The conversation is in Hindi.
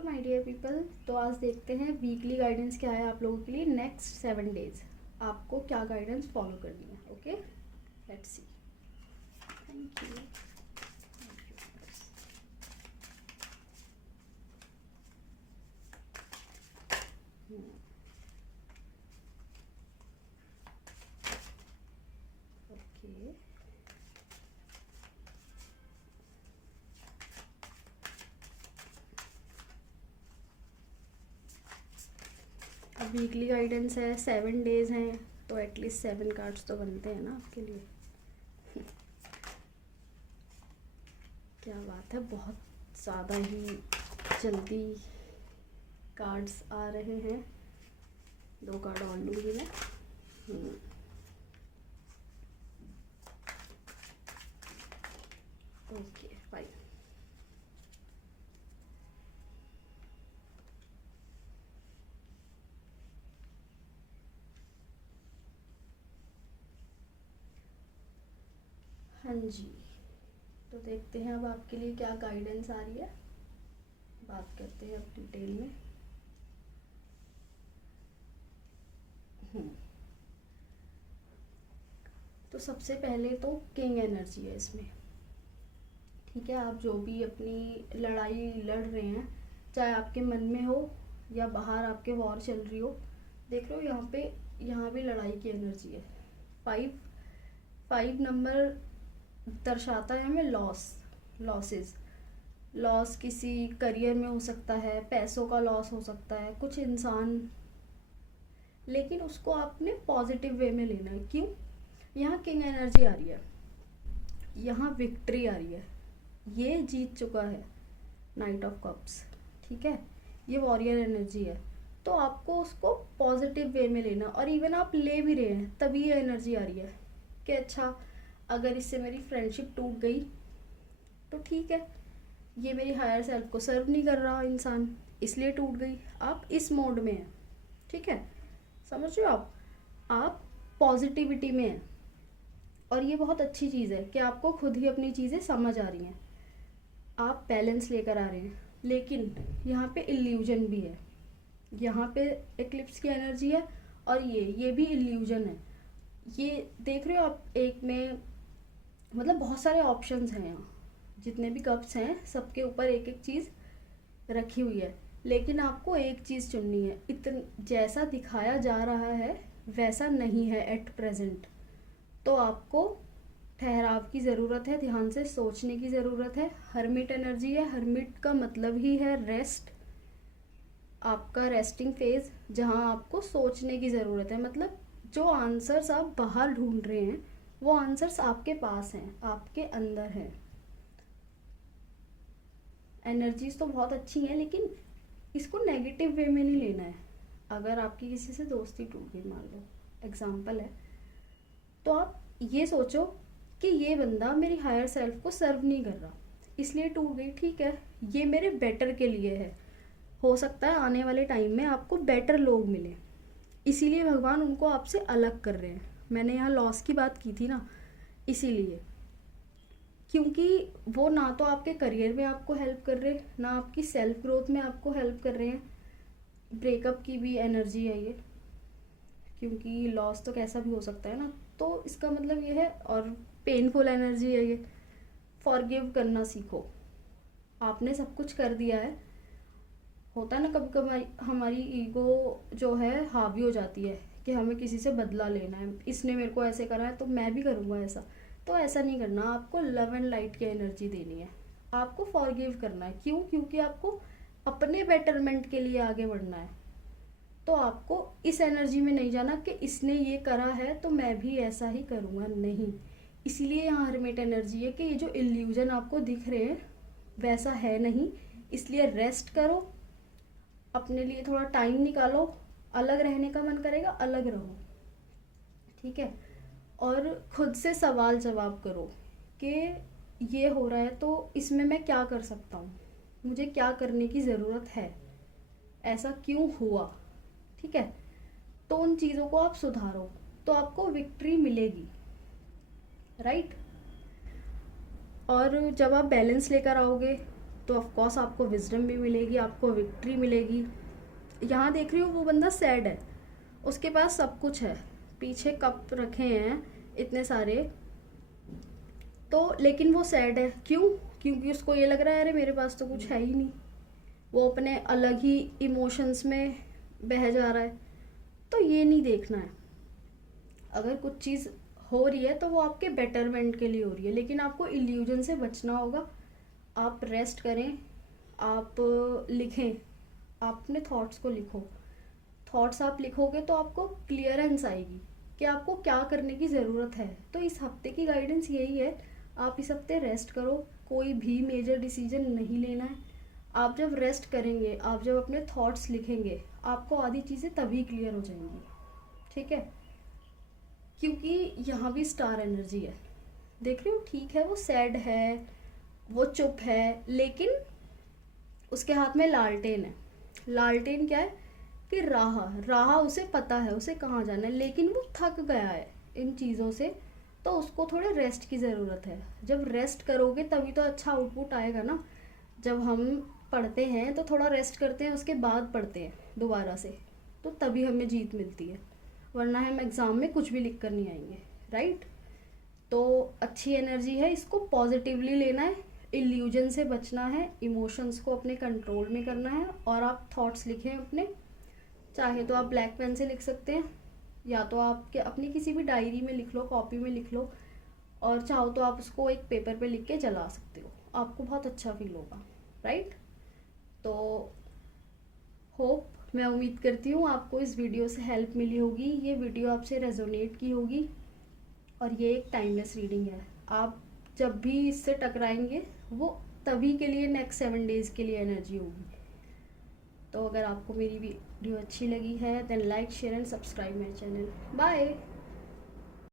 Hello my dear people. तो आज देखते हैं वीकली गाइडेंस क्या है आप लोगों के लिए। नेक्स्ट 7 डेज आपको क्या गाइडेंस फॉलो करनी है। Okay, let's see. Thank you. Okay, अब वीकली गाइडेंस है, 7 डेज हैं, तो एटलीस्ट 7 कार्ड्स तो बनते हैं ना आपके लिए। क्या बात है, बहुत ज़्यादा ही जल्दी कार्ड्स आ रहे हैं। 2 कार्ड और लूँगी मैं। Okay fine. हाँ जी, तो देखते हैं अब आपके लिए क्या गाइडेंस आ रही है। बात करते हैं अब डिटेल में। तो सबसे पहले तो किंग एनर्जी है इसमें। ठीक है, आप जो भी अपनी लड़ाई लड़ रहे हैं, चाहे आपके मन में हो या बाहर आपके वॉर चल रही हो, देख रहे हो यहाँ भी लड़ाई की एनर्जी है। 5 नंबर दर्शाता है हमें लॉसेस। लॉस किसी करियर में हो सकता है, पैसों का लॉस हो सकता है, कुछ इंसान, लेकिन उसको आपने पॉजिटिव वे में लेना है। क्यों? यहाँ किंग एनर्जी आ रही है, यहाँ विक्ट्री आ रही है, ये जीत चुका है। नाइट ऑफ कप्स, ठीक है, ये वॉरियर एनर्जी है। तो आपको उसको पॉजिटिव वे में लेना, और इवन आप ले भी रहे हैं तभी ये एनर्जी आ रही है कि अच्छा, अगर इससे मेरी फ्रेंडशिप टूट गई तो ठीक है, ये मेरी हायर सेल्फ को सर्व नहीं कर रहा इंसान, इसलिए टूट गई। आप इस मोड में हैं, ठीक है, समझ रहे हो आप पॉजिटिविटी में हैं। और ये बहुत अच्छी चीज़ है कि आपको खुद ही अपनी चीज़ें समझ आ रही हैं, आप बैलेंस लेकर आ रहे हैं। लेकिन यहाँ पे इल्यूजन भी है, यहाँ पे एक्लिप्स की एनर्जी है, और ये भी इल्यूजन है। ये देख रहे हो आप, एक में मतलब बहुत सारे ऑप्शंस हैं यहाँ, जितने भी कप्स हैं सबके ऊपर एक एक चीज़ रखी हुई है, लेकिन आपको एक चीज़ चुननी है। जैसा दिखाया जा रहा है वैसा नहीं है एट प्रेजेंट, तो आपको ठहराव की ज़रूरत है, ध्यान से सोचने की ज़रूरत है। हर्मिट एनर्जी है, हर्मिट का मतलब ही है रेस्ट, आपका रेस्टिंग फेज, जहाँ आपको सोचने की ज़रूरत है। मतलब जो आंसर्स आप बाहर ढूंढ रहे हैं वो आंसर्स आपके पास हैं, आपके अंदर हैं। एनर्जीज तो बहुत अच्छी हैं, लेकिन इसको नेगेटिव वे में नहीं लेना है। अगर आपकी किसी से दोस्ती टूट गई, मान लो एग्जाम्पल है, तो आप ये सोचो कि ये बंदा मेरी हायर सेल्फ को सर्व नहीं कर रहा, इसलिए टूट गई। ठीक है, ये मेरे बेटर के लिए है, हो सकता है आने वाले टाइम में आपको बेटर लोग मिले, इसीलिए भगवान उनको आपसे अलग कर रहे हैं। मैंने यहाँ लॉस की बात की थी ना, इसीलिए, क्योंकि वो ना तो आपके करियर में आपको हेल्प कर रहे, ना आपकी सेल्फ ग्रोथ में आपको हेल्प कर रहे हैं। ब्रेकअप की भी एनर्जी है ये, क्योंकि लॉस तो कैसा भी हो सकता है ना, तो इसका मतलब ये है। और पेनफुल एनर्जी है ये। फॉरगिव करना सीखो, आपने सब कुछ कर दिया है। होता है ना कभी कभी हमारी ईगो जो है हावी हो जाती है कि हमें किसी से बदला लेना है, इसने मेरे को ऐसे करा है तो मैं भी करूँगा ऐसा। तो ऐसा नहीं करना, आपको लव एंड लाइट की एनर्जी देनी है, आपको फॉरगिव करना है। क्यों? क्योंकि आपको अपने बेटरमेंट के लिए आगे बढ़ना है। तो आपको इस एनर्जी में नहीं जाना कि इसने ये करा है तो मैं भी ऐसा ही करूँगा, नहीं। इसीलिए यहाँ हर्मिट एनर्जी है कि ये जो इल्यूजन आपको दिख रहे हैं वैसा है नहीं, इसलिए रेस्ट करो, अपने लिए थोड़ा टाइम निकालो। अलग रहने का मन करेगा, अलग रहो, ठीक है। और खुद से सवाल जवाब करो कि ये हो रहा है तो इसमें मैं क्या कर सकता हूँ, मुझे क्या करने की ज़रूरत है, ऐसा क्यों हुआ, ठीक है। तो उन चीज़ों को आप सुधारो, तो आपको विक्ट्री मिलेगी, राइट। और जब आप बैलेंस लेकर आओगे तो ऑफकोर्स आपको विजडम भी मिलेगी, आपको विक्ट्री मिलेगी। यहाँ देख रही हो वो बंदा सैड है, उसके पास सब कुछ है, पीछे कप रखे हैं इतने सारे, तो लेकिन वो सैड है। क्यों? क्योंकि उसको ये लग रहा है अरे मेरे पास तो कुछ है ही नहीं, वो अपने अलग ही इमोशंस में बह जा रहा है। तो ये नहीं देखना है। अगर कुछ चीज़ हो रही है तो वो आपके बेटरमेंट के लिए हो रही है, लेकिन आपको इल्यूजन से बचना होगा। आप रेस्ट करें, आप लिखें, आप अपने थॉट्स को लिखो। थॉट्स आप लिखोगे तो आपको क्लियरेंस आएगी कि आपको क्या करने की ज़रूरत है। तो इस हफ्ते की गाइडेंस यही है, आप इस हफ्ते रेस्ट करो, कोई भी मेजर डिसीजन नहीं लेना है। आप जब रेस्ट करेंगे, आप जब अपने थॉट्स लिखेंगे, आपको आधी चीज़ें तभी क्लियर हो जाएंगी, ठीक है? क्योंकि यहाँ भी स्टार एनर्जी है, देख रहे हो? ठीक है, वो सैड है, वो चुप है, लेकिन उसके हाथ में लालटेन है। लालटेन क्या है कि राह राह उसे पता है उसे कहाँ जाना है, लेकिन वो थक गया है इन चीज़ों से, तो उसको थोड़े रेस्ट की ज़रूरत है। जब रेस्ट करोगे तभी तो अच्छा आउटपुट आएगा ना। जब हम पढ़ते हैं तो थोड़ा रेस्ट करते हैं, उसके बाद पढ़ते हैं दोबारा से, तो तभी हमें जीत मिलती है, वरना हम एग्ज़ाम में कुछ भी लिख कर नहीं आएंगे, राइट? तो अच्छी एनर्जी है, इसको पॉजिटिवली लेना है, इल्यूजन से बचना है, इमोशंस को अपने कंट्रोल में करना है, और आप थॉट्स लिखें अपने। चाहे तो आप ब्लैक पेन से लिख सकते हैं, या तो आप अपनी किसी भी डायरी में लिख लो, कॉपी में लिख लो, और चाहो तो आप उसको एक पेपर पे लिख के जला सकते हो, आपको बहुत अच्छा फील होगा, राइट? तो होप, मैं उम्मीद करती हूँ आपको इस वीडियो से हेल्प मिली होगी, ये वीडियो आपसे रेजोनेट की होगी। और ये एक टाइमलेस रीडिंग है, आप जब भी इससे टकराएंगे वो तभी के लिए, नेक्स्ट 7 डेज़ के लिए एनर्जी होगी। तो अगर आपको मेरी वीडियो अच्छी लगी है then like, share and subscribe my channel. Bye.